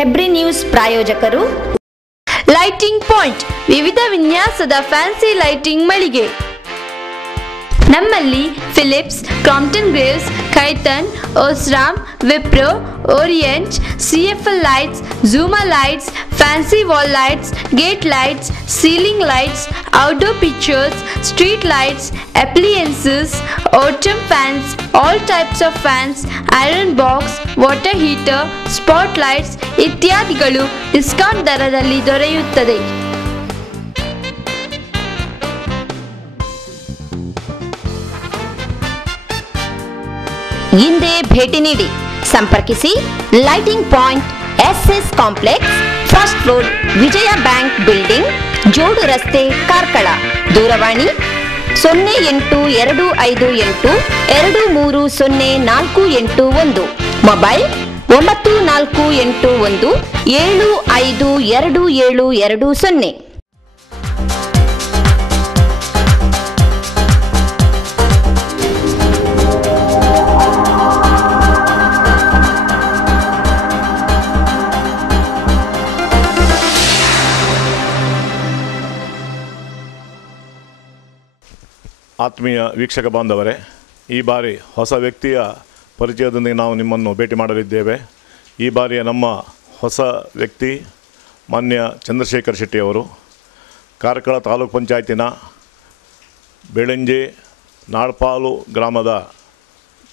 Hebri news ಪ್ರಾಯೋಜಕರು lighting point, ವಿವಿಧ ವಿನ್ಯಾಸದ ಫ್ಯಾನ್ಸಿ ಲೈಟಿಂಗ್ ಮಳಿಗೆ. ನಮ್ಮಲ್ಲಿ ಫಿಲಿಪ್ಸ್, ಕ್ರಾಂಪ್ಟನ್ ಗ್ರೇವ್ಸ್, ಕೈಟನ್, Osram, Wipro, Orient, CFL lights, ಝೂಮಾ lights, fancy wall lights, gate lights, ceiling lights, outdoor pictures, street lights, appliances, autumn fans, all types of fans, iron box, water heater, spotlights ಇತ್ಯಾದಿಗಳು discount ದರದಲ್ಲಿ ದೊರೆಯುತ್ತದೆ. ಹಿಂದೆ ಭೇಟಿ ನೀಡಿ, ಸಂಪರ್ಕಿಸಿ. Lighting point, SS complex, first floor, Vijaya Bank building, ಜೋಡು ರಸ್ತೆ, ಕಾರ್ಕಳ. ದೂರವಾಣಿ 0825823048 ಮೊಬೈಲ್ 9481752720. ಆತ್ಮೀಯ ವೀಕ್ಷಕ ಬಾಂಧವರೇ, ಈ ಬಾರಿ ಹೊಸ ವ್ಯಕ್ತಿಯ ಪರಿಚಯದೊಂದಿಗೆ ನಾವು ನಿಮ್ಮನ್ನು ಭೇಟಿ ಮಾಡಲಿದ್ದೇವೆ. ಈ ಬಾರಿಯ ನಮ್ಮ ಹೊಸ ವ್ಯಕ್ತಿ ಮಾನ್ಯ ಚಂದ್ರಶೇಖರ್ ಶೆಟ್ಟಿಯವರು. ಕಾರ್ಕಳ ತಾಲೂಕು ಪಂಚಾಯತಿನ ಬೆಳಂಜೆ ನಾಡ್ಪಾಲು ಗ್ರಾಮದ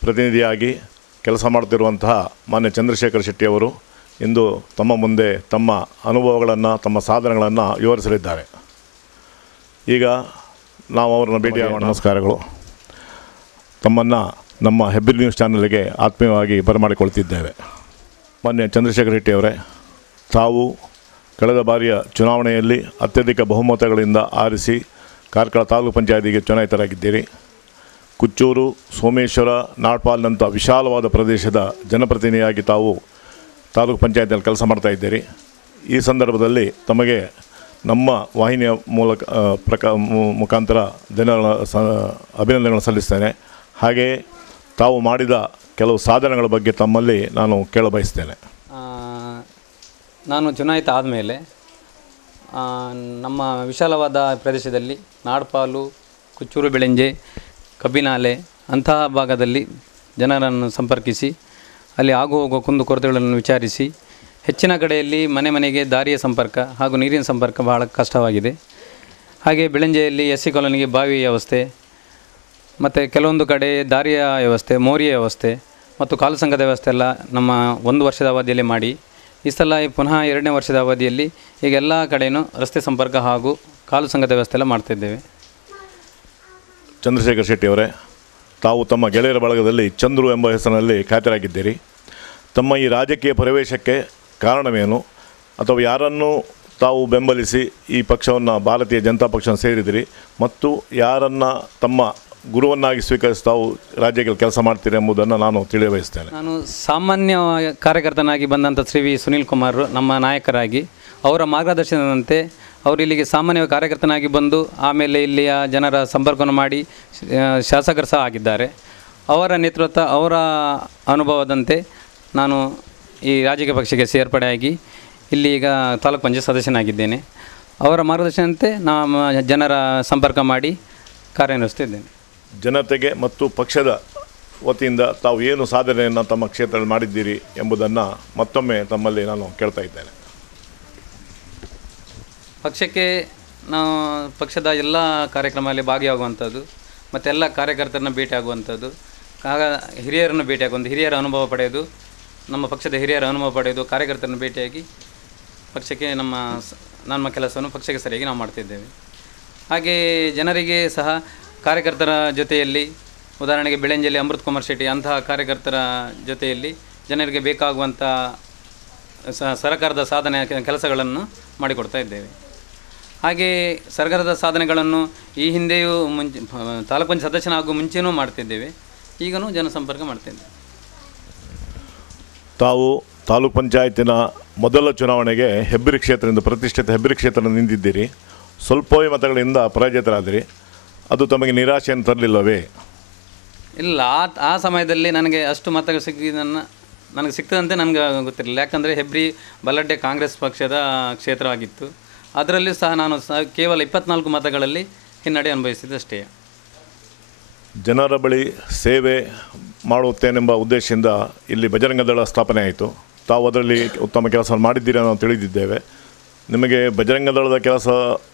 ಪ್ರತಿನಿಧಿಯಾಗಿ ಕೆಲಸ ಮಾಡುತ್ತಿರುವಂತಹ ಮಾನ್ಯ ಚಂದ್ರಶೇಖರ್ ಶೆಟ್ಟಿಯವರು ಇಂದು ತಮ್ಮ ಮುಂದೆ ತಮ್ಮ ಅನುಭವಗಳನ್ನು, ತಮ್ಮ ಸಾಧನೆಗಳನ್ನು ವಿವರಿಸಲಿದ್ದಾರೆ. ಈಗ ನಾವು ಅವರನ್ನು ಭೇಟಿಯಾಗೋಣ. ನಮಸ್ಕಾರಗಳು. ತಮ್ಮನ್ನು ನಮ್ಮ ಹೆಬ್ರಿ ನ್ಯೂಸ್ ಚಾನಲ್ಗೆ ಆತ್ಮೀಯವಾಗಿ ಬರಮಾಡಿಕೊಳ್ತಿದ್ದೇವೆ. ಮಾನ್ಯ ಚಂದ್ರಶೇಖರ್ ಶೆಟ್ಟಿಯವರೇ, ತಾವು ಕಳೆದ ಬಾರಿಯ ಚುನಾವಣೆಯಲ್ಲಿ ಅತ್ಯಧಿಕ ಬಹುಮತಗಳಿಂದ ಆರಿಸಿ ಕಾರ್ಕಳ ತಾಲೂಕು ಪಂಚಾಯತಿಗೆ ಚುನಾಯಿತರಾಗಿದ್ದೀರಿ. ಕುಚ್ಚೂರು, ಸೋಮೇಶ್ವರ, ನಾಡ್ಪಾಲ್ನಂಥ ವಿಶಾಲವಾದ ಪ್ರದೇಶದ ಜನಪ್ರತಿನಿಧಿಯಾಗಿ ತಾವು ತಾಲೂಕು ಪಂಚಾಯತಿಯಲ್ಲಿ ಕೆಲಸ ಮಾಡ್ತಾಯಿದ್ದೀರಿ. ಈ ಸಂದರ್ಭದಲ್ಲಿ ತಮಗೆ ನಮ್ಮ ವಾಹಿನಿಯ ಮುಖಾಂತರ ಅಭಿನಂದನೆಗಳನ್ನು ಸಲ್ಲಿಸ್ತೇನೆ. ಹಾಗೆಯೇ ತಾವು ಮಾಡಿದ ಕೆಲವು ಸಾಧನೆಗಳ ಬಗ್ಗೆ ತಮ್ಮಲ್ಲಿ ನಾನು ಕೇಳಬಯಸ್ತೇನೆ. ನಾನು ಚುನಾಯಿತ ಆದಮೇಲೆ ನಮ್ಮ ವಿಶಾಲವಾದ ಪ್ರದೇಶದಲ್ಲಿ ನಾಡ್ಪಾಲು, ಕುಚ್ಚೂರು ಬೆಳಂಜೆ, ಕಬ್ಬಿನಾಲೆ ಅಂತಹ ಭಾಗದಲ್ಲಿ ಜನರನ್ನು ಸಂಪರ್ಕಿಸಿ ಅಲ್ಲಿ ಆಗುಹೋಗುವ ಕುಂದುಕೊರತೆಗಳನ್ನು ವಿಚಾರಿಸಿ, ಹೆಚ್ಚಿನ ಕಡೆಯಲ್ಲಿ ಮನೆ ಮನೆಗೆ ದಾರಿಯ ಸಂಪರ್ಕ ಹಾಗೂ ನೀರಿನ ಸಂಪರ್ಕ ಬಹಳ ಕಷ್ಟವಾಗಿದೆ. ಹಾಗೆ ಬೆಳಂಜೆಯಲ್ಲಿ SC ಕಾಲೋನಿಗೆ ಬಾವಿ ವ್ಯವಸ್ಥೆ ಮತ್ತು ಕೆಲವೊಂದು ಕಡೆ ದಾರಿಯ ವ್ಯವಸ್ಥೆ, ಮೋರಿಯ ವ್ಯವಸ್ಥೆ ಮತ್ತು ಕಾಲು ಸಂಘದ ವ್ಯವಸ್ಥೆ ಎಲ್ಲ ನಮ್ಮ 1 ವರ್ಷದ ಅವಧಿಯಲ್ಲಿ ಮಾಡಿ, ಈ ಸಲ ಪುನಃ 2ನೇ ವರ್ಷದ ಅವಧಿಯಲ್ಲಿ ಈಗ ಎಲ್ಲ ಕಡೆಯೂ ರಸ್ತೆ ಸಂಪರ್ಕ ಹಾಗೂ ಕಾಲು ಸಂಘದ ವ್ಯವಸ್ಥೆ ಎಲ್ಲ ಮಾಡ್ತಿದ್ದೇವೆ. ಚಂದ್ರಶೇಖರ್ ಶೆಟ್ಟಿಯವರೇ, ತಾವು ತಮ್ಮ ಗೆಳೆಯರ ಬಳಗದಲ್ಲಿ ಚಂದ್ರು ಎಂಬ ಹೆಸರಿನಲ್ಲಿ ಖ್ಯಾತರಾಗಿದ್ದೀರಿ. ತಮ್ಮ ಈ ರಾಜಕೀಯ ಪ್ರವೇಶಕ್ಕೆ ಕಾರಣವೇನು, ಅಥವಾ ಯಾರನ್ನು ತಾವು ಬೆಂಬಲಿಸಿ ಈ ಪಕ್ಷವನ್ನು, ಭಾರತೀಯ ಜನತಾ ಪಕ್ಷವನ್ನು ಸೇರಿದಿರಿ, ಮತ್ತು ಯಾರನ್ನು ತಮ್ಮ ಗುರುವನ್ನಾಗಿ ಸ್ವೀಕರಿಸಿ ತಾವು ರಾಜ್ಯದಲ್ಲಿ ಕೆಲಸ ಮಾಡ್ತೀರಿ ಎಂಬುದನ್ನು ನಾನು ತಿಳಿಯಬಯಸ್ತೇನೆ. ನಾನು ಸಾಮಾನ್ಯ ಕಾರ್ಯಕರ್ತನಾಗಿ ಬಂದಂಥ ಶ್ರೀ ವಿ ಸುನೀಲ್ ಕುಮಾರ್ ನಮ್ಮ ನಾಯಕರಾಗಿ ಅವರ ಮಾರ್ಗದರ್ಶನದಂತೆ ಅವರು ಇಲ್ಲಿಗೆ ಸಾಮಾನ್ಯ ಕಾರ್ಯಕರ್ತನಾಗಿ ಬಂದು ಆಮೇಲೆ ಇಲ್ಲಿಯ ಜನರ ಸಂಪರ್ಕವನ್ನು ಮಾಡಿ ಶಾಸಕರು ಸಹ ಆಗಿದ್ದಾರೆ. ಅವರ ನೇತೃತ್ವ, ಅವರ ಅನುಭವದಂತೆ ನಾನು ಈ ರಾಜಕೀಯ ಪಕ್ಷಕ್ಕೆ ಸೇರ್ಪಡೆಯಾಗಿ ಇಲ್ಲಿ ಈಗ ತಾಲೂಕು ಪಂಚಾಯತ್ ಸದಸ್ಯನಾಗಿದ್ದೇನೆ. ಅವರ ಮಾರ್ಗದರ್ಶನದಂತೆ ನಾನು ಜನರ ಸಂಪರ್ಕ ಮಾಡಿ ಕಾರ್ಯನಿರ್ವಹಿಸ್ತಿದ್ದೇನೆ. ಜನತೆಗೆ ಮತ್ತು ಪಕ್ಷದ ವತಿಯಿಂದ ತಾವು ಏನು ಸಾಧನೆಯನ್ನು ತಮ್ಮ ಕ್ಷೇತ್ರದಲ್ಲಿ ಮಾಡಿದ್ದೀರಿ ಎಂಬುದನ್ನು ಮತ್ತೊಮ್ಮೆ ತಮ್ಮಲ್ಲಿ ನಾನು ಕೇಳ್ತಾ ಇದ್ದೇನೆ. ಪಕ್ಷಕ್ಕೆ ನಾವು ಪಕ್ಷದ ಎಲ್ಲ ಕಾರ್ಯಕ್ರಮದಲ್ಲಿ ಭಾಗಿಯಾಗುವಂಥದ್ದು ಮತ್ತು ಎಲ್ಲ ಕಾರ್ಯಕರ್ತರನ್ನು ಭೇಟಿಯಾಗುವಂಥದ್ದು, ಹಿರಿಯರನ್ನು ಭೇಟಿಯಾಗುವಂಥ, ಹಿರಿಯರ ಅನುಭವ ಪಡೆಯೋದು, ನಮ್ಮ ಪಕ್ಷದ ಹಿರಿಯರ ಅನುಭವ ಪಡೆಯೋದು, ಕಾರ್ಯಕರ್ತರನ್ನು ಭೇಟಿಯಾಗಿ ಪಕ್ಷಕ್ಕೆ ನಮ್ಮ ಕೆಲಸವನ್ನು ಪಕ್ಷಕ್ಕೆ ಸರಿಯಾಗಿ ನಾವು ಮಾಡ್ತಿದ್ದೇವೆ. ಹಾಗೆ ಜನರಿಗೆ ಸಹ ಕಾರ್ಯಕರ್ತರ ಜೊತೆಯಲ್ಲಿ, ಉದಾಹರಣೆಗೆ ಬೆಳಂಜೆಯಲ್ಲಿ ಅಮೃತ್ ಕುಮಾರ್ ಶೆಟ್ಟಿ ಅಂತಹ ಕಾರ್ಯಕರ್ತರ ಜೊತೆಯಲ್ಲಿ ಜನರಿಗೆ ಬೇಕಾಗುವಂಥ ಸರ್ಕಾರದ ಸಾಧನೆ ಕೆಲಸಗಳನ್ನು ಮಾಡಿಕೊಡ್ತಾ ಇದ್ದೇವೆ. ಹಾಗೆ ಸರ್ಕಾರದ ಸಾಧನೆಗಳನ್ನು ಈ ಹಿಂದೆಯೂ ತಾಲೂಕು ಪಂಚಾಯತ್ ಸದಸ್ಯನಾಗುವ ಮುಂಚೆಯೂ ಮಾಡ್ತಿದ್ದೇವೆ, ಈಗಲೂ ಜನಸಂಪರ್ಕ ಮಾಡ್ತಿದ್ದೇವೆ. ತಾವು ತಾಲೂಕು ಪಂಚಾಯತಿನ ಮೊದಲ ಚುನಾವಣೆಗೆ ಹೆಬ್ರಿ ಕ್ಷೇತ್ರದಿಂದ, ಪ್ರತಿಷ್ಠಿತ ಹೆಬ್ರಿ ಕ್ಷೇತ್ರದಿಂದ ನಿಂತಿದ್ದೀರಿ. ಸ್ವಲ್ಪವೇ ಮತಗಳಿಂದ ಪರಾಜಿತರಾದಿರಿ. ಅದು ತಮಗೆ ನಿರಾಶೆಯನ್ನು ತರಲಿಲ್ಲವೇ? ಇಲ್ಲ, ಆ ಸಮಯದಲ್ಲಿ ನನಗೆ ಅಷ್ಟು ಮತಗಳು ಸಿಕ್ಕಿದ್ದನ್ನು ನನಗೆ ಸಿಗ್ತದಂತೆ ನನಗೆ ಗೊತ್ತಿರಲಿಲ್ಲ. ಯಾಕಂದರೆ ಹೆಬ್ರಿ ಬಲ್ಲಡ್ಡೆ ಕಾಂಗ್ರೆಸ್ ಪಕ್ಷದ ಕ್ಷೇತ್ರವಾಗಿತ್ತು. ಅದರಲ್ಲೂ ಸಹ ನಾನು ಕೇವಲ 24 ಮತಗಳಲ್ಲಿ ಹಿನ್ನಡೆ ಅನುಭವಿಸಿದ್ದಷ್ಟೇ. ಜನರ ಬಳಿ ಸೇವೆ ಮಾಡುತ್ತೇನೆಂಬ ಉದ್ದೇಶದಿಂದ ಇಲ್ಲಿ ಬಜರಂಗ ದಳ ಸ್ಥಾಪನೆ ಆಯಿತು. ತಾವು ಅದರಲ್ಲಿ ಉತ್ತಮ ಕೆಲಸ ಮಾಡಿದ್ದೀರಿ ನಾವು ತಿಳಿದಿದ್ದೇವೆ. ನಿಮಗೆ ಬಜರಂಗ ದಳದ ಕೆಲಸ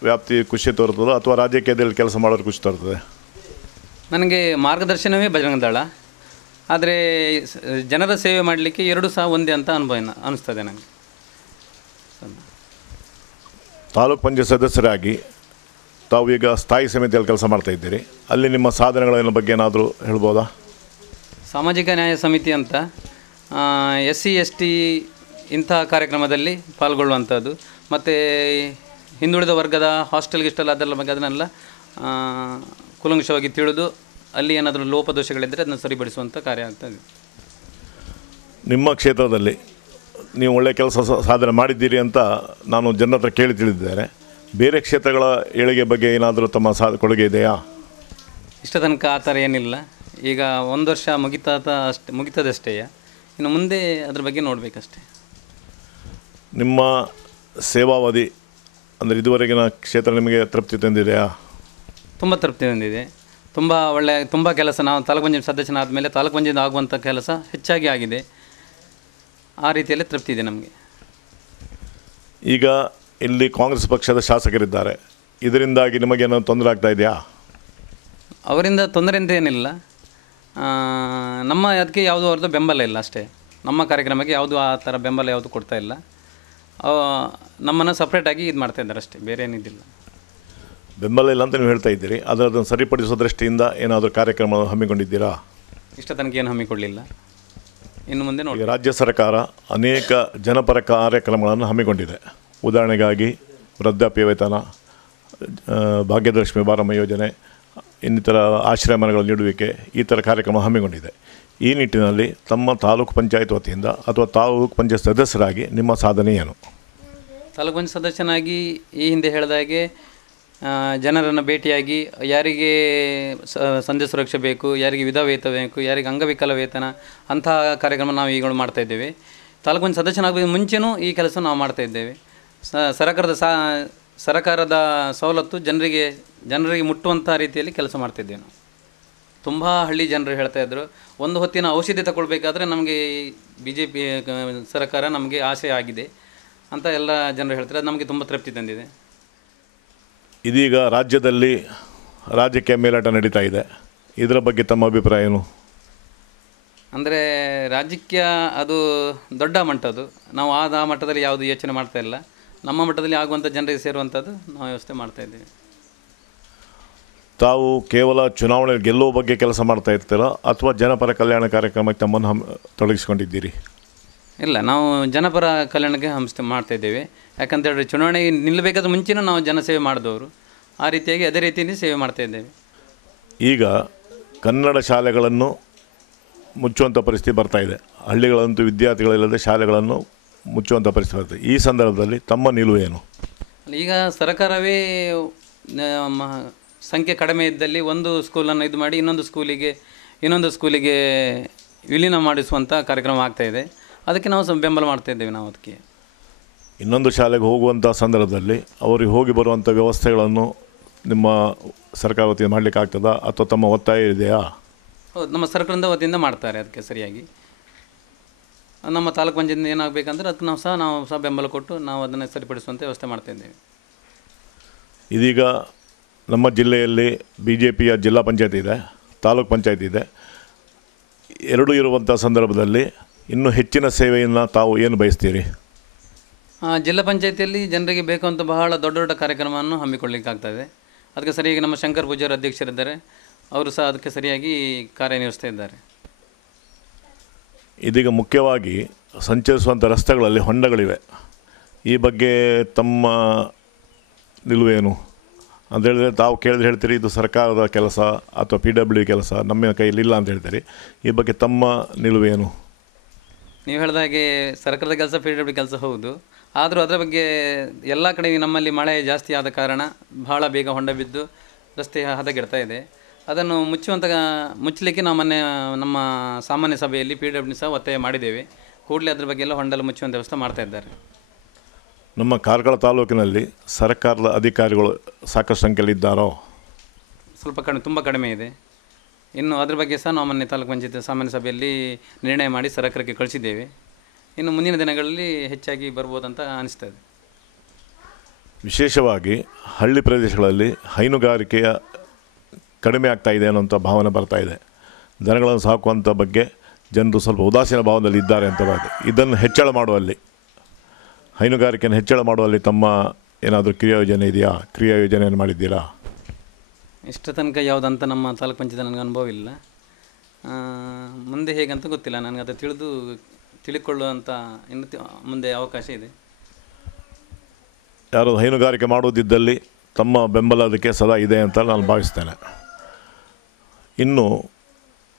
ವ್ಯಾಪ್ತಿ ಖುಷಿ ತೋರುತ್ತದೆ ಅಥವಾ ರಾಜಕೀಯದಲ್ಲಿ ಕೆಲಸ ಮಾಡೋದು ಖುಷಿ ತೋರ್ತದೆ? ನನಗೆ ಮಾರ್ಗದರ್ಶನವೇ ಬಜರಂಗ ದಳ. ಆದರೆ ಜನರ ಸೇವೆ ಮಾಡಲಿಕ್ಕೆ ಎರಡೂ ಸಹ ಒಂದೇ ಅಂತ ಅನಿಸ್ತದೆ ನನಗೆ. ತಾಲೂಕು ಪಂಚಾಯತ್ ಸದಸ್ಯರಾಗಿ ತಾವು ಈಗ ಸ್ಥಾಯಿ ಸಮಿತಿಯಲ್ಲಿ ಕೆಲಸ ಮಾಡ್ತಾ ಇದ್ದೀರಿ. ಅಲ್ಲಿ ನಿಮ್ಮ ಸಾಧನೆಗಳ ಬಗ್ಗೆ ಏನಾದರೂ ಹೇಳ್ಬೋದಾ? ಸಾಮಾಜಿಕ ನ್ಯಾಯ ಸಮಿತಿ ಅಂತ SC ST ಇಂಥ ಕಾರ್ಯಕ್ರಮದಲ್ಲಿ ಪಾಲ್ಗೊಳ್ಳುವಂಥದ್ದು, ಮತ್ತು ಹಿಂದುಳಿದ ವರ್ಗದ ಹಾಸ್ಟೆಲ್ ಗಿಸ್ಟೆಲ್ ಅದೆಲ್ಲ ಬಗ್ಗೆ ಅದನ್ನೆಲ್ಲ ಕೂಲಂಕಷವಾಗಿ ತಿಳಿದು ಅಲ್ಲಿ ಏನಾದರೂ ಲೋಪದೋಷಗಳಿದ್ದರೆ ಅದನ್ನು ಸರಿಪಡಿಸುವಂಥ ಕಾರ್ಯ ಆಗ್ತದೆ. ನಿಮ್ಮ ಕ್ಷೇತ್ರದಲ್ಲಿ ನೀವು ಒಳ್ಳೆಯ ಕೆಲಸ ಸಾಧನೆ ಮಾಡಿದ್ದೀರಿ ಅಂತ ನಾನು ಜನರ ಹತ್ರ ಕೇಳಿ ತಿಳಿದಿದ್ದೇನೆ. ಬೇರೆ ಕ್ಷೇತ್ರಗಳ ಏಳಿಗೆ ಬಗ್ಗೆ ಏನಾದರೂ ತಮ್ಮ ಕೊಡುಗೆ ಇದೆಯಾ? ಇಷ್ಟ ತನಕ ಆ ಥರ ಏನಿಲ್ಲ. ಈಗ 1 ವರ್ಷ ಮುಗಿತದಷ್ಟೇ. ಇನ್ನು ಮುಂದೆ ಅದ್ರ ಬಗ್ಗೆ ನೋಡಬೇಕಷ್ಟೆ. ನಿಮ್ಮ ಸೇವಾವಧಿ ಅಂದರೆ ಇದುವರೆಗಿನ ಕ್ಷೇತ್ರ ನಿಮಗೆ ತೃಪ್ತಿ ತಂದಿದೆಯಾ? ತುಂಬ ತೃಪ್ತಿ ತಂದಿದೆ. ತುಂಬ ಕೆಲಸ ನಾವು ತಾಲೂಕು ಪಂಚಾಯತ್ ಸದಸ್ಯನಾದ ಮೇಲೆ ತಾಲೂಕು ಪಂಚಾಯತ್ ಆಗುವಂಥ ಕೆಲಸ ಹೆಚ್ಚಾಗಿ ಆಗಿದೆ. ಆ ರೀತಿಯಲ್ಲಿ ತೃಪ್ತಿ ಇದೆ ನಮಗೆ. ಈಗ ಇಲ್ಲಿ ಕಾಂಗ್ರೆಸ್ ಪಕ್ಷದ ಶಾಸಕರಿದ್ದಾರೆ, ಇದರಿಂದಾಗಿ ನಿಮಗೇನೋ ತೊಂದರೆ ಆಗ್ತಾ ಇದೆಯಾ? ಅವರಿಂದ ತೊಂದರೆ ಅಂತ ಏನಿಲ್ಲ. ನಮ್ಮ ಅದಕ್ಕೆ ಯಾವುದೂ ಅವ್ರದ್ದು ಬೆಂಬಲ ಇಲ್ಲ ಅಷ್ಟೇ. ನಮ್ಮ ಕಾರ್ಯಕ್ರಮಕ್ಕೆ ಯಾವುದು ಆ ಥರ ಬೆಂಬಲ ಯಾವುದು ಕೊಡ್ತಾ ಇಲ್ಲ. ನಮ್ಮನ್ನು ಸಪ್ರೇಟಾಗಿ ಇದು ಮಾಡ್ತಾ ಇದ್ದಾರೆ ಅಷ್ಟೇ, ಬೇರೆ ಏನಿದ್ದಿಲ್ಲ. ಬೆಂಬಲ ಇಲ್ಲ ಅಂತ ನೀವು ಹೇಳ್ತಾ ಇದ್ದೀರಿ. ಅದನ್ನು ಸರಿಪಡಿಸೋ ದೃಷ್ಟಿಯಿಂದ ಏನಾದರೂ ಕಾರ್ಯಕ್ರಮ ಹಮ್ಮಿಕೊಂಡಿದ್ದೀರಾ? ಇಷ್ಟ ತನಕ ಏನು ಹಮ್ಮಿಕೊಳ್ಳಿಲ್ಲ. ಇನ್ನು ಮುಂದೆ ನೋಡಿ. ರಾಜ್ಯ ಸರ್ಕಾರ ಅನೇಕ ಜನಪರ ಕಾರ್ಯಕ್ರಮಗಳನ್ನು ಹಮ್ಮಿಕೊಂಡಿದೆ. ಉದಾಹರಣೆಗಾಗಿ ವೃದ್ಧಾಪ್ಯ ವೇತನ, ಭಾಗ್ಯದಲಕ್ಷ್ಮಿ ಬಾರಮ್ಮ ಯೋಜನೆ, ಇನ್ನಿತರ ಆಶ್ರಯ ಮನೆಗಳ ನೀಡುವಿಕೆ, ಈ ಥರ ಕಾರ್ಯಕ್ರಮ ಹಮ್ಮಿಕೊಂಡಿದೆ. ಈ ನಿಟ್ಟಿನಲ್ಲಿ ತಮ್ಮ ತಾಲೂಕು ಪಂಚಾಯತ್ ವತಿಯಿಂದ ಅಥವಾ ತಾಲೂಕು ಪಂಚಾಯತ್ ಸದಸ್ಯರಾಗಿ ನಿಮ್ಮ ಸಾಧನೆ ಏನು? ತಾಲೂಕು ಪಂಚಾಯತ್ ಸದಸ್ಯನಾಗಿ ಈ ಹಿಂದೆ ಹೇಳಿದಾಗೆ ಜನರನ್ನು ಭೇಟಿಯಾಗಿ ಯಾರಿಗೆ ಸಂಧ್ಯಾ ಸುರಕ್ಷೆ ಬೇಕು, ಯಾರಿಗೆ ವಿಧವಾ ವೇತನ ಬೇಕು, ಯಾರಿಗೆ ಅಂಗವಿಕಲ ವೇತನ, ಅಂಥ ಕಾರ್ಯಕ್ರಮ ನಾವು ಈಗಳು ಮಾಡ್ತಾಯಿದ್ದೇವೆ. ತಾಲೂಕು ಪಂಚಾಯತ್ ಸದಸ್ಯನಾಗೋದು ಮುಂಚೆನೂ ಈ ಕೆಲಸ ನಾವು ಮಾಡ್ತಾಯಿದ್ದೇವೆ. ಸರಕಾರದ ಸವಲತ್ತು ಜನರಿಗೆ ಮುಟ್ಟುವಂಥ ರೀತಿಯಲ್ಲಿ ಕೆಲಸ ಮಾಡ್ತಿದ್ದೇವೆ ನಾವು. ತುಂಬ ಹಳ್ಳಿ ಜನರು ಹೇಳ್ತಾಯಿದ್ರು, ಒಂದು ಹೊತ್ತಿನ ಔಷಧಿ ತಗೊಳ್ಬೇಕಾದ್ರೆ ನಮಗೆ BJP ಸರ್ಕಾರ ನಮಗೆ ಆಸೆ ಆಗಿದೆ ಅಂತ ಎಲ್ಲ ಜನರು ಹೇಳ್ತಾರೆ. ಅದು ನಮಗೆ ತುಂಬ ತೃಪ್ತಿ ತಂದಿದೆ. ಇದೀಗ ರಾಜ್ಯದಲ್ಲಿ ರಾಜಕೀಯ ಮೇಲಾಟ ನಡೀತಾ ಇದೆ, ಇದರ ಬಗ್ಗೆ ತಮ್ಮ ಅಭಿಪ್ರಾಯ ಏನು? ಅಂದರೆ ರಾಜಕೀಯ ಅದು ದೊಡ್ಡ ಮಟ್ಟದ್ದು. ನಾವು ಆ ಮಟ್ಟದಲ್ಲಿ ಯಾವುದು ಯೋಚನೆ ಮಾಡ್ತಾ ಇಲ್ಲ. ನಮ್ಮ ಮಟ್ಟದಲ್ಲಿ ಆಗುವಂಥ ಜನರಿಗೆ ಸೇರುವಂಥದ್ದು ನಾವು ವ್ಯವಸ್ಥೆ ಮಾಡ್ತಾಯಿದ್ದೀವಿ. ತಾವು ಕೇವಲ ಚುನಾವಣೆ ಗೆಲ್ಲುವ ಬಗ್ಗೆ ಕೆಲಸ ಮಾಡ್ತಾ ಇರ್ತೀರಾ ಅಥವಾ ಜನಪರ ಕಲ್ಯಾಣ ಕಾರ್ಯಕ್ರಮಕ್ಕೆ ತಮ್ಮನ್ನು ತೊಡಗಿಸ್ಕೊಂಡಿದ್ದೀರಿ? ಇಲ್ಲ, ನಾವು ಜನಪರ ಕಲ್ಯಾಣಕ್ಕೆ ಮಾಡ್ತಾಯಿದ್ದೇವೆ. ಯಾಕಂತೇಳಿದ್ರೆ ಚುನಾವಣೆಗೆ ನಿಲ್ಲಬೇಕಾದ್ರೆ ಮುಂಚೆನೂ ನಾವು ಜನಸೇವೆ ಮಾಡಿದವರು. ಆ ರೀತಿಯಾಗಿ ಅದೇ ರೀತಿಯಲ್ಲಿ ಸೇವೆ ಮಾಡ್ತಾಯಿದ್ದೇವೆ. ಈಗ ಕನ್ನಡ ಶಾಲೆಗಳನ್ನು ಮುಚ್ಚುವಂಥ ಪರಿಸ್ಥಿತಿ ಬರ್ತಾಯಿದೆ. ಹಳ್ಳಿಗಳಂತೂ ವಿದ್ಯಾರ್ಥಿಗಳಿಲ್ಲದೆ ಶಾಲೆಗಳನ್ನು ಮುಚ್ಚುವಂಥ ಪರಿಸ್ಥಿತಿ ಬರ್ತದೆ. ಈ ಸಂದರ್ಭದಲ್ಲಿ ತಮ್ಮ ನಿಲುವು ಏನು? ಈಗ ಸರ್ಕಾರವೇ ಸಂಖ್ಯೆ ಕಡಿಮೆ ಇದ್ದಲ್ಲಿ ಒಂದು ಸ್ಕೂಲನ್ನು ಇದು ಮಾಡಿ ಇನ್ನೊಂದು ಸ್ಕೂಲಿಗೆ ವಿಲೀನ ಮಾಡಿಸುವಂಥ ಕಾರ್ಯಕ್ರಮ ಆಗ್ತಾಯಿದೆ. ಅದಕ್ಕೆ ನಾವು ಬೆಂಬಲ ಮಾಡ್ತಾಯಿದ್ದೇವೆ. ನಾವು ಅದಕ್ಕೆ ಇನ್ನೊಂದು ಶಾಲೆಗೆ ಹೋಗುವಂಥ ಸಂದರ್ಭದಲ್ಲಿ ಅವರಿಗೆ ಹೋಗಿ ಬರುವಂಥ ವ್ಯವಸ್ಥೆಗಳನ್ನು ನಿಮ್ಮ ಸರ್ಕಾರ ವತಿಯಿಂದ ಮಾಡಲಿಕ್ಕೆ ಆಗ್ತದಾ ಅಥವಾ ತಮ್ಮ ಒತ್ತಾಯ ಇದೆಯಾ? ಹೌದು, ನಮ್ಮ ಸರ್ಕಾರದ ವತಿಯಿಂದ ಮಾಡ್ತಾರೆ. ಅದಕ್ಕೆ ಸರಿಯಾಗಿ ನಮ್ಮ ತಾಲೂಕು ಪಂಚಾಯತ್ ಏನಾಗಬೇಕಂದ್ರೆ ಅದಕ್ಕೆ ನಾವು ಸಹ ಬೆಂಬಲ ಕೊಟ್ಟು ನಾವು ಅದನ್ನು ಸರಿಪಡಿಸುವಂಥ ವ್ಯವಸ್ಥೆ ಮಾಡ್ತಾಯಿದ್ದೇವೆ. ಇದೀಗ ನಮ್ಮ ಜಿಲ್ಲೆಯಲ್ಲಿ BJPಯ ಜಿಲ್ಲಾ ಪಂಚಾಯತ್ ಇದೆ, ತಾಲೂಕು ಪಂಚಾಯತ್ ಇದೆ. ಎರಡೂ ಇರುವಂಥ ಸಂದರ್ಭದಲ್ಲಿ ಇನ್ನೂ ಹೆಚ್ಚಿನ ಸೇವೆಯನ್ನು ತಾವು ಏನು ಬಯಸ್ತೀರಿ? ಜಿಲ್ಲಾ ಪಂಚಾಯತಿಯಲ್ಲಿ ಜನರಿಗೆ ಬೇಕು ಅಂತ ಬಹಳ ದೊಡ್ಡ ದೊಡ್ಡ ಕಾರ್ಯಕ್ರಮವನ್ನು ಹಮ್ಮಿಕೊಳ್ಳಲಿಕ್ಕಾಗ್ತದೆ. ಅದಕ್ಕೆ ಸರಿಯಾಗಿ ನಮ್ಮ ಶಂಕರ್ ಪೂಜಾರಿ ಅಧ್ಯಕ್ಷರಿದ್ದಾರೆ, ಅವರು ಸಹ ಅದಕ್ಕೆ ಸರಿಯಾಗಿ ಕಾರ್ಯನಿರ್ವಹಿಸ್ತಾ ಇದ್ದಾರೆ. ಇದೀಗ ಮುಖ್ಯವಾಗಿ ಸಂಚರಿಸುವಂಥ ರಸ್ತೆಗಳಲ್ಲಿ ಹೊಂಡಗಳಿವೆ. ಈ ಬಗ್ಗೆ ತಮ್ಮ ನಿಲುವೇನು ಅಂತ ಹೇಳಿದ್ರೆ, ತಾವು ಕೇಳಿದ್ರೆ ಹೇಳ್ತೀರಿ ಇದು ಸರ್ಕಾರದ ಕೆಲಸ ಅಥವಾ PW ಕೆಲಸ, ನಮ್ಮ ಕೈಲಿಲ್ಲ ಅಂತ ಹೇಳ್ತೀರಿ. ಈ ಬಗ್ಗೆ ತಮ್ಮ ನಿಲುವೇನು? ನೀವು ಹೇಳಿದಾಗೆ ಸರ್ಕಾರದ ಕೆಲಸ PW ಕೆಲಸ ಹೌದು. ಆದರೂ ಅದರ ಬಗ್ಗೆ ಎಲ್ಲ ಕಡೆ ನಮ್ಮಲ್ಲಿ ಮಳೆ ಜಾಸ್ತಿ ಆದ ಕಾರಣ ಬಹಳ ಬೇಗ ಹೊಂಡ ಬಿದ್ದು ರಸ್ತೆ ಹದಗೆಡ್ತಾ ಇದೆ. ಅದನ್ನು ಮುಚ್ಚಲಿಕ್ಕೆ ನಾವು ಮೊನ್ನೆ ನಮ್ಮ ಸಾಮಾನ್ಯ ಸಭೆಯಲ್ಲಿ PW ಸಹ ಒತ್ತಾಯ ಮಾಡಿದ್ದೇವೆ. ಕೂಡಲೇ ಅದ್ರ ಬಗ್ಗೆ ಎಲ್ಲ ಹೊಂಡಲು ಮುಚ್ಚುವಂಥ ವ್ಯವಸ್ಥೆ ಮಾಡ್ತಾ ಇದ್ದಾರೆ. ನಮ್ಮ ಕಾರ್ಕಳ ತಾಲೂಕಿನಲ್ಲಿ ಸರ್ಕಾರದ ಅಧಿಕಾರಿಗಳು ಸಾಕಷ್ಟು ಸಂಖ್ಯೆಯಲ್ಲಿ ಇದ್ದಾರೋ? ಸ್ವಲ್ಪ ಕಡಿಮೆ, ತುಂಬ ಕಡಿಮೆ ಇದೆ. ಇನ್ನು ಅದ್ರ ಬಗ್ಗೆ ಸಹ ನಾವು ಮೊನ್ನೆ ತಾಲೂಕು ಪಂಚಾಯತ್ ಸಾಮಾನ್ಯ ಸಭೆಯಲ್ಲಿ ನಿರ್ಣಯ ಮಾಡಿ ಸರ್ಕಾರಕ್ಕೆ ಕಳಿಸಿದ್ದೇವೆ. ಇನ್ನು ಮುಂದಿನ ದಿನಗಳಲ್ಲಿ ಹೆಚ್ಚಾಗಿ ಬರ್ಬೋದಂತ ಅನಿಸ್ತದೆ. ವಿಶೇಷವಾಗಿ ಹಳ್ಳಿ ಪ್ರದೇಶಗಳಲ್ಲಿ ಹೈನುಗಾರಿಕೆಯ ಕಡಿಮೆ ಆಗ್ತಾ ಇದೆ ಅನ್ನೋಂಥ ಭಾವನೆ ಬರ್ತಾ ಇದೆ. ದನಗಳನ್ನು ಸಾಕುವಂಥ ಬಗ್ಗೆ ಜನರು ಸ್ವಲ್ಪ ಉದಾಸೀನ ಭಾವದಲ್ಲಿ ಇದ್ದಾರೆ ಅಂತ ಬರ್ತದೆ. ಇದನ್ನು ಹೆಚ್ಚಳ ಮಾಡುವಲ್ಲಿ, ಹೈನುಗಾರಿಕೆಯನ್ನು ಹೆಚ್ಚಳ ಮಾಡುವಲ್ಲಿ ತಮ್ಮ ಏನಾದರೂ ಕ್ರಿಯಾಯೋಜನೆ ಇದೆಯಾ? ಕ್ರಿಯಾಯೋಜನೆಯನ್ನು ಮಾಡಿದ್ದೀರಾ? ಇಷ್ಟ ತನಕ ಯಾವುದಂತ ನಮ್ಮ ತಾಲೂಕು ಪಂಚಾಯತ್ ನನಗೆ ಅನುಭವ ಇಲ್ಲ. ಮುಂದೆ ಹೇಗಂತ ಗೊತ್ತಿಲ್ಲ ನನಗೆ. ಅದು ತಿಳಿಕೊಳ್ಳುವಂಥ ಇನ್ನು ಮುಂದೆ ಅವಕಾಶ ಇದೆ. ಯಾರು ಹೈನುಗಾರಿಕೆ ಮಾಡುವುದಿದ್ದಲ್ಲಿ ತಮ್ಮ ಬೆಂಬಲ ಅದಕ್ಕೆ ಸದಾ ಇದೆ ಅಂತ ನಾನು ಭಾವಿಸ್ತೇನೆ. ಇನ್ನು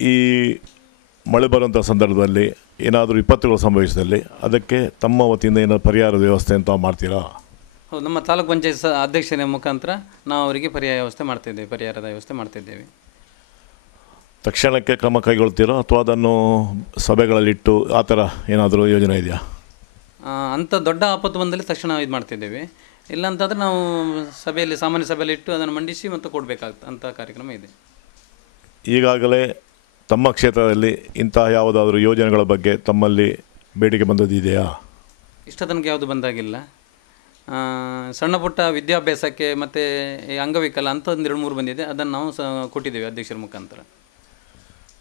ಈ ಮಳೆ ಬರುವಂಥ ಸಂದರ್ಭದಲ್ಲಿ ಏನಾದರೂ ವಿಪತ್ತುಗಳು ಸಂಭವಿಸಿದಲ್ಲಿ ಅದಕ್ಕೆ ತಮ್ಮ ವತಿಯಿಂದ ಏನಾದರೂ ಪರಿಹಾರದ ವ್ಯವಸ್ಥೆ ಅಂತ ಮಾಡ್ತೀರಾ? ಹೌದು, ನಮ್ಮ ತಾಲೂಕು ಪಂಚಾಯತ್ ಅಧ್ಯಕ್ಷರ ಮುಖಾಂತರ ನಾವು ಅವರಿಗೆ ಪರಿಹಾರದ ವ್ಯವಸ್ಥೆ ಮಾಡ್ತಿದ್ದೇವೆ. ತಕ್ಷಣಕ್ಕೆ ಕ್ರಮ ಕೈಗೊಳ್ತೀರೋ ಅಥವಾ ಅದನ್ನು ಸಭೆಗಳಲ್ಲಿಟ್ಟು ಆ ಥರ ಏನಾದರೂ ಯೋಜನೆ ಇದೆಯಾ? ಅಂಥ ದೊಡ್ಡ ಆಪತ್ತು ಬಂದಲ್ಲಿ ತಕ್ಷಣ ಇದು ಮಾಡ್ತಿದ್ದೇವೆ. ಇಲ್ಲ ಅಂತಂದರೆ ನಾವು ಸಾಮಾನ್ಯ ಸಭೆಯಲ್ಲಿ ಇಟ್ಟು ಅದನ್ನು ಮಂಡಿಸಿ ಮತ್ತು ಕೊಡಬೇಕಾಗ್ತದೆ ಅಂಥ ಕಾರ್ಯಕ್ರಮ ಇದೆ. ಈಗಾಗಲೇ ತಮ್ಮ ಕ್ಷೇತ್ರದಲ್ಲಿ ಇಂತಹ ಯಾವುದಾದ್ರೂ ಯೋಜನೆಗಳ ಬಗ್ಗೆ ತಮ್ಮಲ್ಲಿ ಬೇಡಿಕೆ ಬಂದದ್ದಿದೆಯಾ? ಇಷ್ಟ ತನಕ ಯಾವುದು ಬಂದಾಗಿಲ್ಲ. ಸಣ್ಣ ಪುಟ್ಟ ವಿದ್ಯಾಭ್ಯಾಸಕ್ಕೆ ಮತ್ತು ಈ ಅಂಗವಿಕಲ ಅಂತ ಒಂದು 2-3 ಬಂದಿದೆ. ಅದನ್ನು ನಾವು ಕೊಟ್ಟಿದ್ದೇವೆ ಅಧ್ಯಕ್ಷರ ಮುಖಾಂತರ.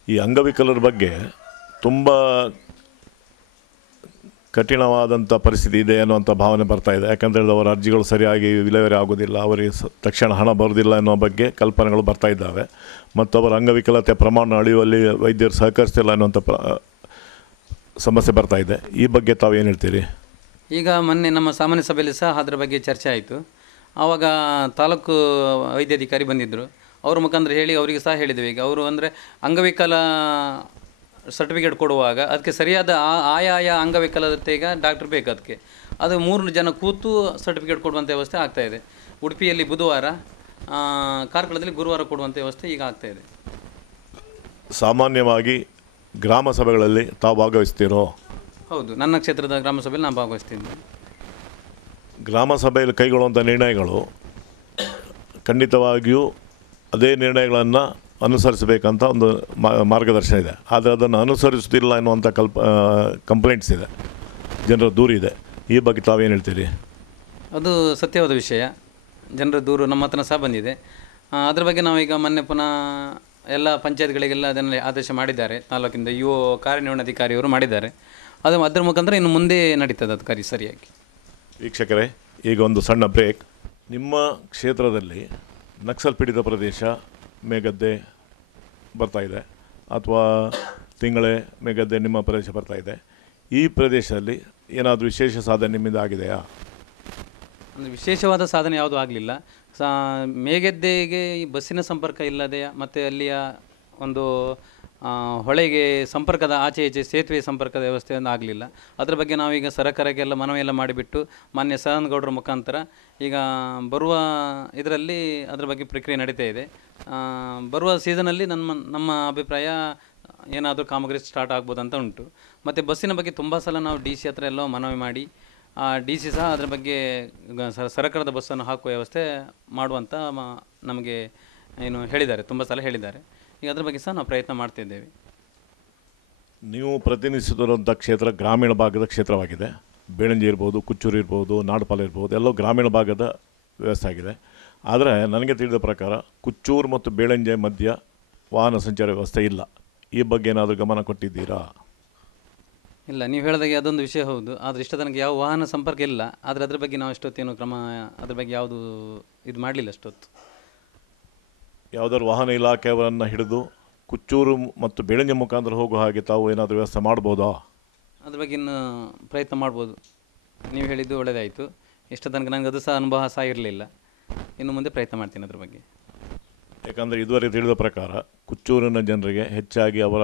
ಈ ಅಂಗವಿಕಲರ ಬಗ್ಗೆ ತುಂಬ ಕಠಿಣವಾದಂಥ ಪರಿಸ್ಥಿತಿ ಇದೆ ಅನ್ನುವಂಥ ಭಾವನೆ ಬರ್ತಾ ಇದೆ. ಯಾಕಂತೇಳಿದ್ರೆ ಅವರ ಅರ್ಜಿಗಳು ಸರಿಯಾಗಿ ವಿಲೇವಾರಿ ಆಗೋದಿಲ್ಲ, ಅವರಿಗೆ ತಕ್ಷಣ ಹಣ ಬರೋದಿಲ್ಲ ಅನ್ನೋ ಬಗ್ಗೆ ಕಲ್ಪನೆಗಳು ಬರ್ತಾ ಇದ್ದಾವೆ. ಮತ್ತು ಅವರ ಅಂಗವಿಕಲತೆ ಪ್ರಮಾಣ ಅಳೆಯುವಲ್ಲಿ ವೈದ್ಯರು ಸಹಕರಿಸ್ತಿಲ್ಲ ಅನ್ನುವಂಥ ಸಮಸ್ಯೆ ಬರ್ತಾ ಇದೆ. ಈ ಬಗ್ಗೆ ತಾವು ಏನು ಹೇಳ್ತೀರಿ? ಈಗ ಮೊನ್ನೆ ನಮ್ಮ ಸಾಮಾನ್ಯ ಸಭೆಯಲ್ಲಿ ಸಹ ಅದರ ಬಗ್ಗೆ ಚರ್ಚೆ ಆಯಿತು. ಆವಾಗ ತಾಲೂಕು ವೈದ್ಯಾಧಿಕಾರಿ ಬಂದಿದ್ದರು. ಅವ್ರ ಮುಖಾಂತರ ಹೇಳಿ ಅವರಿಗೆ ಸಹ ಹೇಳಿದ್ದೇವೆ. ಈಗ ಅವರು ಅಂದರೆ ಅಂಗವಿಕಲ ಸರ್ಟಿಫಿಕೇಟ್ ಕೊಡುವಾಗ ಅದಕ್ಕೆ ಸರಿಯಾದ ಆಯಾಯ ಅಂಗವಿಕಲತೆಗೆ ಡಾಕ್ಟ್ರ್ ಬೇಕು. ಅದು 3 ಜನ ಕೂತು ಸರ್ಟಿಫಿಕೇಟ್ ಕೊಡುವಂಥ ವ್ಯವಸ್ಥೆ ಆಗ್ತಾಯಿದೆ. ಉಡುಪಿಯಲ್ಲಿ ಬುಧವಾರ, ಕಾರ್ಕಳದಲ್ಲಿ ಗುರುವಾರ ಕೊಡುವಂಥ ವ್ಯವಸ್ಥೆ ಈಗ ಆಗ್ತಾಯಿದೆ. ಸಾಮಾನ್ಯವಾಗಿ ಗ್ರಾಮ ಸಭೆಗಳಲ್ಲಿ ತಾವು ಭಾಗವಹಿಸ್ತೀರೋ? ಹೌದು, ನನ್ನ ಕ್ಷೇತ್ರದ ಗ್ರಾಮ ಸಭೆಯಲ್ಲಿ ನಾನು ಭಾಗವಹಿಸ್ತೀನಿ. ಗ್ರಾಮ ಸಭೆಯಲ್ಲಿ ಕೈಗೊಳ್ಳುವಂಥ ನಿರ್ಣಯಗಳು ಖಂಡಿತವಾಗಿಯೂ ಅದೇ ನಿರ್ಣಯಗಳನ್ನು ಅನುಸರಿಸಬೇಕಂತ ಒಂದು ಮಾರ್ಗದರ್ಶನ ಇದೆ. ಆದರೆ ಅದನ್ನು ಅನುಸರಿಸುತ್ತಿಲ್ಲ ಎನ್ನುವಂಥ ಕಂಪ್ಲೇಂಟ್ಸ್ ಇದೆ, ಜನರ ದೂರಿದೆ. ಈ ಬಗ್ಗೆ ತಾವೇನು ಹೇಳ್ತೀರಿ? ಅದು ಸತ್ಯವಾದ ವಿಷಯ. ಜನರ ದೂರು ನಮ್ಮ ಹತ್ರ ಸಹ ಬಂದಿದೆ. ಅದ್ರ ಬಗ್ಗೆ ನಾವೀಗ ಮೊನ್ನೆ ಪುನಃ ಎಲ್ಲ ಪಂಚಾಯತ್ಗಳಿಗೆಲ್ಲ ಅದನ್ನು ಆದೇಶ ಮಾಡಿದ್ದಾರೆ. ತಾಲೂಕಿಂದ ಕಾರ್ಯನಿರ್ವಹಣಾಧಿಕಾರಿಯವರು ಮಾಡಿದ್ದಾರೆ. ಅದರ ಮುಖಾಂತರ ಇನ್ನು ಮುಂದೆ ನಡೀತದೆ ಅದು ಕಾರ್ಯ ಸರಿಯಾಗಿ. ವೀಕ್ಷಕರೇ, ಈಗ ಒಂದು ಸಣ್ಣ ಬ್ರೇಕ್. ನಿಮ್ಮ ಕ್ಷೇತ್ರದಲ್ಲಿ ನಕ್ಸಲ್ ಪೀಡಿತ ಪ್ರದೇಶ ಮೇಗದ್ದೆ ಬರ್ತಾ ಇದೆ ಅಥವಾ ತಿಂಗಳೇ ಮೇಗದ್ದೆ ನಿಮ್ಮ ಪ್ರದೇಶ ಬರ್ತಾ ಇದೆ. ಈ ಪ್ರದೇಶದಲ್ಲಿ ಏನಾದರೂ ವಿಶೇಷ ಸಾಧನೆ ನಿಮ್ಮಿಂದ ಆಗಿದೆಯಾ? ಅಂದರೆ ವಿಶೇಷವಾದ ಸಾಧನೆ ಯಾವುದೂ ಆಗಲಿಲ್ಲ. ಮೇಗದ್ದೆಗೆ ಈ ಬಸ್ಸಿನ ಸಂಪರ್ಕ ಇಲ್ಲದೆ ಮತ್ತು ಅಲ್ಲಿಯ ಒಂದು ಹೊಳೆಗೆ ಸಂಪರ್ಕದ ಆಚೆ ಈಚೆ ಸೇತುವೆ ಸಂಪರ್ಕದ ವ್ಯವಸ್ಥೆಯನ್ನು ಆಗಲಿಲ್ಲ. ಅದರ ಬಗ್ಗೆ ನಾವೀಗ ಸರ್ಕಾರಕ್ಕೆಲ್ಲ ಮನವಿಯೆಲ್ಲ ಮಾಡಿಬಿಟ್ಟು ಮಾನ್ಯ ಸದಾನಂದಗೌಡರ ಮುಖಾಂತರ ಈಗ ಬರುವ ಇದರಲ್ಲಿ ಅದರ ಬಗ್ಗೆ ಪ್ರಕ್ರಿಯೆ ನಡೀತಾ ಇದೆ. ಬರುವ ಸೀಸನಲ್ಲಿ ನಮ್ಮ ಅಭಿಪ್ರಾಯ ಏನಾದರೂ ಕಾಮಗಾರಿ ಸ್ಟಾರ್ಟ್ ಆಗ್ಬೋದಂತ ಉಂಟು. ಮತ್ತು ಬಸ್ಸಿನ ಬಗ್ಗೆ ತುಂಬ ಸಲ ನಾವು DC ಹತ್ರ ಎಲ್ಲ ಮನವಿ ಮಾಡಿ DC ಸಹ ಅದರ ಬಗ್ಗೆ ಸರ್ಕಾರದ ಬಸ್ಸನ್ನು ಹಾಕುವ ವ್ಯವಸ್ಥೆ ಮಾಡುವಂಥ ನಮಗೆ ಏನು ಹೇಳಿದ್ದಾರೆ, ತುಂಬ ಸಲ ಹೇಳಿದ್ದಾರೆ. ಈಗ ಅದ್ರ ಬಗ್ಗೆ ಸಹ ನಾವು ಪ್ರಯತ್ನ ಮಾಡ್ತಿದ್ದೇವೆ. ನೀವು ಪ್ರತಿನಿಧಿಸುತ್ತಿರುವಂಥ ಕ್ಷೇತ್ರ ಗ್ರಾಮೀಣ ಭಾಗದ ಕ್ಷೇತ್ರವಾಗಿದೆ. ಬೇಳಂಜಿ ಇರ್ಬೋದು, ಕುಚ್ಚೂರು ಇರ್ಬೋದು, ನಾಡಪಾಲ ಇರ್ಬೋದು, ಎಲ್ಲೋ ಗ್ರಾಮೀಣ ಭಾಗದ ವ್ಯವಸ್ಥೆ ಆಗಿದೆ. ಆದರೆ ನನಗೆ ತಿಳಿದ ಪ್ರಕಾರ ಕುಚ್ಚೂರು ಮತ್ತು ಬೇಳಂಜಿ ಮಧ್ಯ ವಾಹನ ಸಂಚಾರ ವ್ಯವಸ್ಥೆ ಇಲ್ಲ. ಈ ಬಗ್ಗೆ ಏನಾದರೂ ಗಮನ ಕೊಟ್ಟಿದ್ದೀರಾ? ಇಲ್ಲ, ನೀವು ಹೇಳಿದಾಗೆ ಅದೊಂದು ವಿಷಯ ಹೌದು. ಆದರೆ ಇಷ್ಟ ತನಕ ಯಾವ ವಾಹನ ಸಂಪರ್ಕ ಇಲ್ಲ. ಆದರೆ ಅದ್ರ ಬಗ್ಗೆ ನಾವು ಅಷ್ಟೊತ್ತೇನು ಕ್ರಮ ಅದ್ರ ಬಗ್ಗೆ ಯಾವುದು ಇದು ಮಾಡಲಿಲ್ಲ ಅಷ್ಟೊತ್ತು. ಯಾವುದಾದ್ರು ವಾಹನ ಇಲಾಖೆಯವರನ್ನು ಹಿಡಿದು ಕುಚ್ಚೂರು ಮತ್ತು ಬೇಳಂಜಿ ಮುಖಾಂತರ ಹೋಗುವ ಹಾಗೆ ತಾವು ಏನಾದರೂ ವ್ಯವಸ್ಥೆ ಮಾಡ್ಬೋದಾ? ಅದ್ರ ಬಗ್ಗೆ ಇನ್ನು ಪ್ರಯತ್ನ ಮಾಡ್ಬೋದು. ನೀವು ಹೇಳಿದ್ದು ಒಳ್ಳೆಯದಾಯಿತು. ಇಷ್ಟ ತನಕ ನನಗೆ ಅದು ಸಹ ಅನುಭವ ಸಹ ಇರಲಿಲ್ಲ. ಇನ್ನು ಮುಂದೆ ಪ್ರಯತ್ನ ಮಾಡ್ತೀನಿ ಅದ್ರ ಬಗ್ಗೆ. ಯಾಕಂದರೆ ಇದುವರೆಗೆ ತಿಳಿದ ಪ್ರಕಾರ ಕುಚ್ಚೂರಿನ ಜನರಿಗೆ ಹೆಚ್ಚಾಗಿ ಅವರ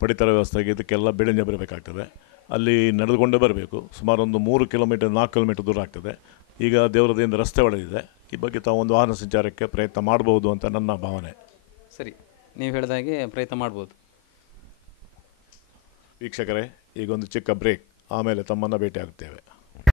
ಪಡಿತರ ವ್ಯವಸ್ಥೆಗೆ ಇದಕ್ಕೆಲ್ಲ ಬೇಳಂಜಿ ಬರಬೇಕಾಗ್ತದೆ. ಅಲ್ಲಿ ನಡೆದುಕೊಂಡೇ ಬರಬೇಕು. ಸುಮಾರು ಒಂದು 3 ಕಿಲೋಮೀಟರ್ 4 ಕಿಲೋಮೀಟರ್ ದೂರ ಆಗ್ತದೆ. ಈಗ ದೇವರದಿಂದ ರಸ್ತೆ ಒಳ್ಳೆದಿದೆ. ಈ ಬಗ್ಗೆ ತಾವು ಒಂದು ವಾಹನ ಸಂಚಾರಕ್ಕೆ ಪ್ರಯತ್ನ ಮಾಡಬಹುದು ಅಂತ ನನ್ನ ಭಾವನೆ. ಸರಿ, ನೀವು ಹೇಳಿದಾಗೆ ಪ್ರಯತ್ನ ಮಾಡ್ಬೋದು. ವೀಕ್ಷಕರೇ, ಈಗೊಂದು ಚಿಕ್ಕ ಬ್ರೇಕ್, ಆಮೇಲೆ ತಮ್ಮನ್ನು ಭೇಟಿ ಆಗುತ್ತೇವೆ.